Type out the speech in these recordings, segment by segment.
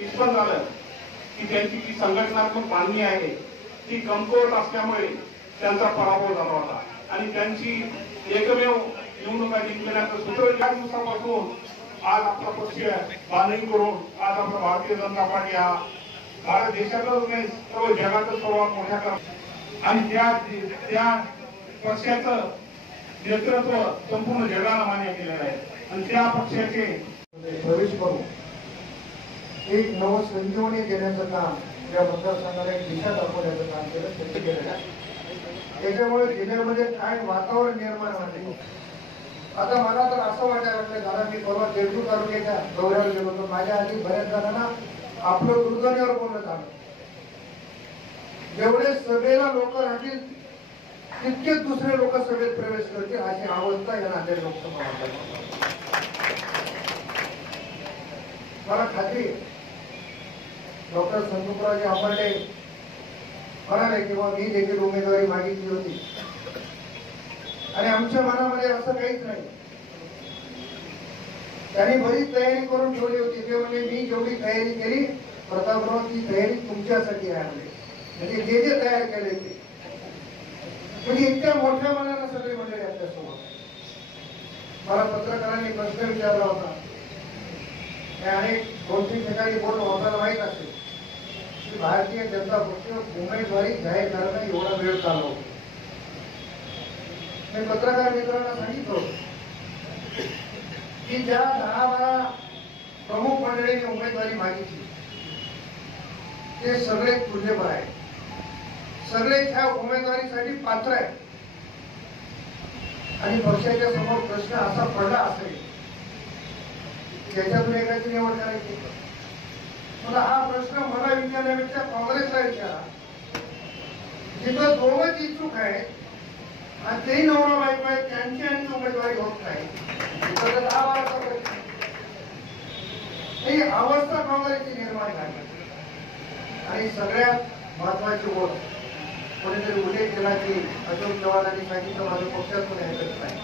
निष्पन्न झालं की त्यांची जी संघटनात्मक बांधणी आहे ती कमकुवत असल्यामुळे त्यांचा पराभव झाला होता आणि त्यांची एकमेव निवडणुका जिंकण्याचं सूत्र ज्या दिवसापासून आज आपला पक्ष बांधणी करून आज आपला भारतीय जनता पार्टी हा भारत देशातच नाही सर्व जगातच सर्वात मोठ्या कर आणि त्या पक्षाचं नेतृत्व संपूर्ण जगाला मान्य केलेलं आहे आणि त्या पक्षाचे प्रवेश करून एक नवसंजीवनी देण्याचं काम या मतदारसंघाला एक दिशा दाखवण्याचं काम केलं त्यांनी केलेलं आहे. त्याच्यामुळे जिल्ह्यामध्ये काय वातावरण निर्माण झाले. आता मला तर असं वाटायला लागलं दादा मी परवा देवजू तालुक्याच्या दौऱ्यावर गेलो होतो. माझ्या आधी बऱ्याच जणांना आपलं दूरध्वनीवर बोलणं झालं. जेवढे सभेला लोक राहतील तितकेच दुसरे लोक सभेत प्रवेश करतील अशी अवस्था या नांदेड लोकसभा मतदारसंघात. मला खात्री डॉक्टर संतोषरावजी आंबर्डे म्हणाले किंवा मी देखील उमेदवारी मागितली होती आणि आमच्या मनामध्ये असं काहीच नाही. त्यांनी बरीच तयारी करून ठेवली होती. ते म्हणजे मी जेवढी तयारी केली प्रतापराव ती तयारी तुमच्यासाठी आहे म्हणजे जे जे तयार केले ते म्हणजे इतक्या मोठ्या मनानं सगळे मंडळी आपल्यासोबत. मला पत्रकारांनी प्रश्न विचारला होता अनेक 2-3 ठिकाणी बोलून होताना माहीत असेल की भारतीय जनता पक्ष उमेदवारी जाहीर करायला एवढा वेळ चालवतो. मी पत्रकार मित्रांना सांगितलं की ज्या 10-12 प्रमुख मंडळींनी उमेदवारी मागितली ते सगळे तुल्यबळ आहे. सगळे त्या उमेदवारीसाठी पात्र आहे आणि पक्षाच्या समोर प्रश्न असा पडला असेल त्याच्यातून एकाची निवड करायची. मला हा प्रश्न मला विचारण्यापेक्षा काँग्रेसला विचारा. जिथं दोघंच इच्छुक आहेत आणि तेही नवरा बायको आहेत त्यांची आणि उमेदवारी होत नाही तिथं 10-12चा प्रश्न. ही अवस्था काँग्रेसची निर्माण झाली आणि सगळ्यात महत्वाची गोष्ट कोणीतरी उल्लेख केला की अशोक चव्हाणांनी सांगितलं माझ्या पक्षातून यायचंच नाही.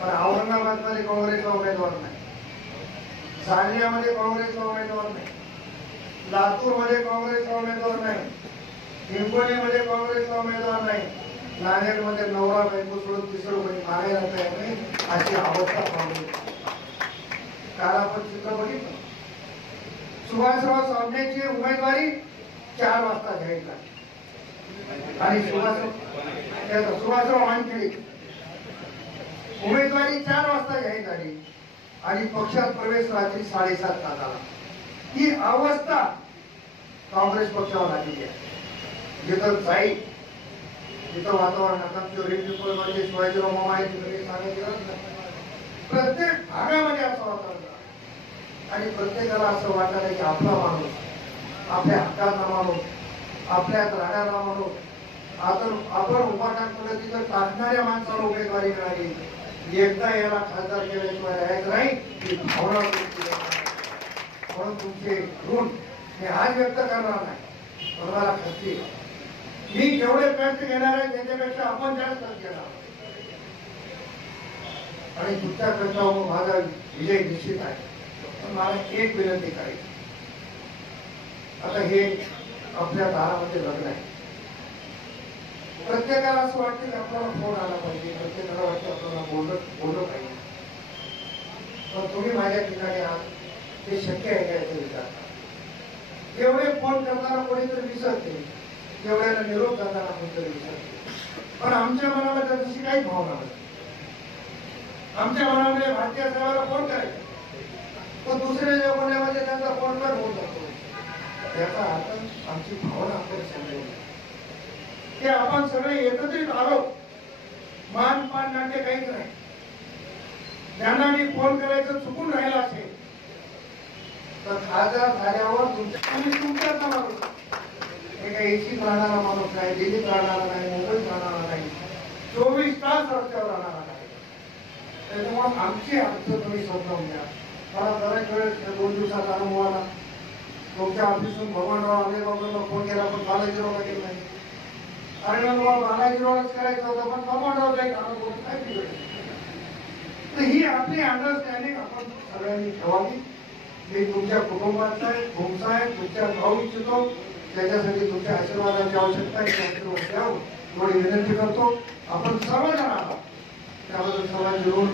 पण औरंगाबादमध्ये काँग्रेसचा उमेदवार नाही, जालन्यामध्ये काँग्रेसचा उमेदवार नाही, लातूरमध्ये काँग्रेसचा उमेदवार नाही, हिंगोलीमध्ये काँग्रेसचा उमेदवार नाही, नांदेडमध्ये नवरा बायको सोडून तिसरं कोणी मागायला तयार नाही अशी अवस्था काँग्रेस. काल आपण चित्र बघितलं. सुभाषराव सामनेची उमेदवारी 4 वाजता जाहीर झाली आणि सुभाषराव वानखेडे उमेदवारी 4 वाजता जाहीर झाली आणि पक्षात प्रवेश रात्री 7:30 झाला. ही अवस्था काँग्रेस पक्षावर आलेली आहे. जिथं जाईल तिथं वातावरण म्हणजे शिवाजीराव मामा आहे तिथे सांगायचं प्रत्येक भागामध्ये असं वातावरण आणि प्रत्येकाला असं वाटतं की आपला माणूस आपल्या हक्काचा माणूस आपल्यात राहणारा माणूस आपण उभाटांकडे तिथं टाकणाऱ्या माणसाला उमेदवारी मिळाली एकदा याला खासदार केल्याशिवाय राहायचं नाही ही भावना म्हणून तुमचे ऋण हे आज व्यक्त करणार नाही. पण मला खात्री मी जेवढे प्रयत्न घेणार आहे त्याच्यापेक्षा आपण जास्त घेणार आणि तुमच्या प्रश्नावर माझा विजय निश्चित आहे. पण मला एक विनंती करायची. आता हे आपल्या दारामध्ये लग्न आहे. प्रत्येकाला असं वाटतं की आपल्याला फोन आला पाहिजे, प्रत्येकाला वाटतं आपल्याला बोललं पाहिजे. पण तुम्ही माझ्या ठिकाणी आहात ते शक्य आहे का याचा विचार. एवढे फोन करताना कोणीतरी विसरते, एवढ्याला निरोप जाताना कोणीतरी विसरते. पण आमच्या मनामध्ये तशी काही भावना नसते. आमच्या मनामध्ये भारतीय सेवाला फोन करायचा पण दुसऱ्या बोलण्यामध्ये त्यांचा फोन कर होत जातो. याचा अर्थ आमची भावना आपण समजून की आपण सगळे एकत्रित आलो. मान पान नाट्य काहीच नाही. ज्यांना मी फोन करायचं चुकून राहिला असेल तर खासदार झाल्यावर तुमच्याच माणूस हे काही एसीत राहणारा माणूस नाही, दिल्लीत राहणारा नाही, मुंबईत राहणारा नाही, 24 तास रस्त्यावर राहणारा नाही. त्याच्यामुळे आमची अडचण तुम्ही समजावून घ्या. मला बऱ्याच वेळेस 2 दिवसाचा अनुभव आला. तुमच्या ऑफिसून भगवानराव आलेबाबांना फोन केला पण बालाजीरावला केला नाही. अरे बाबा बालाजीरावलाच करायचं होतं पण भगवानराव काही काम काय बिघडलं. तर ही आपली अंडरस्टँडिंग आपण सगळ्यांनी ठेवावी मी तुमच्या कुटुंबाचा आहे, तुमचा आहे, तुमच्या भाऊ इच्छितो. त्याच्यासाठी तुमच्या आशीर्वादाची आवश्यकता आहे. त्या आशीर्वाद द्यावं एवढी विनंती करतो. आपण सर्वजण आहात त्याबद्दल सर्वांची ऋण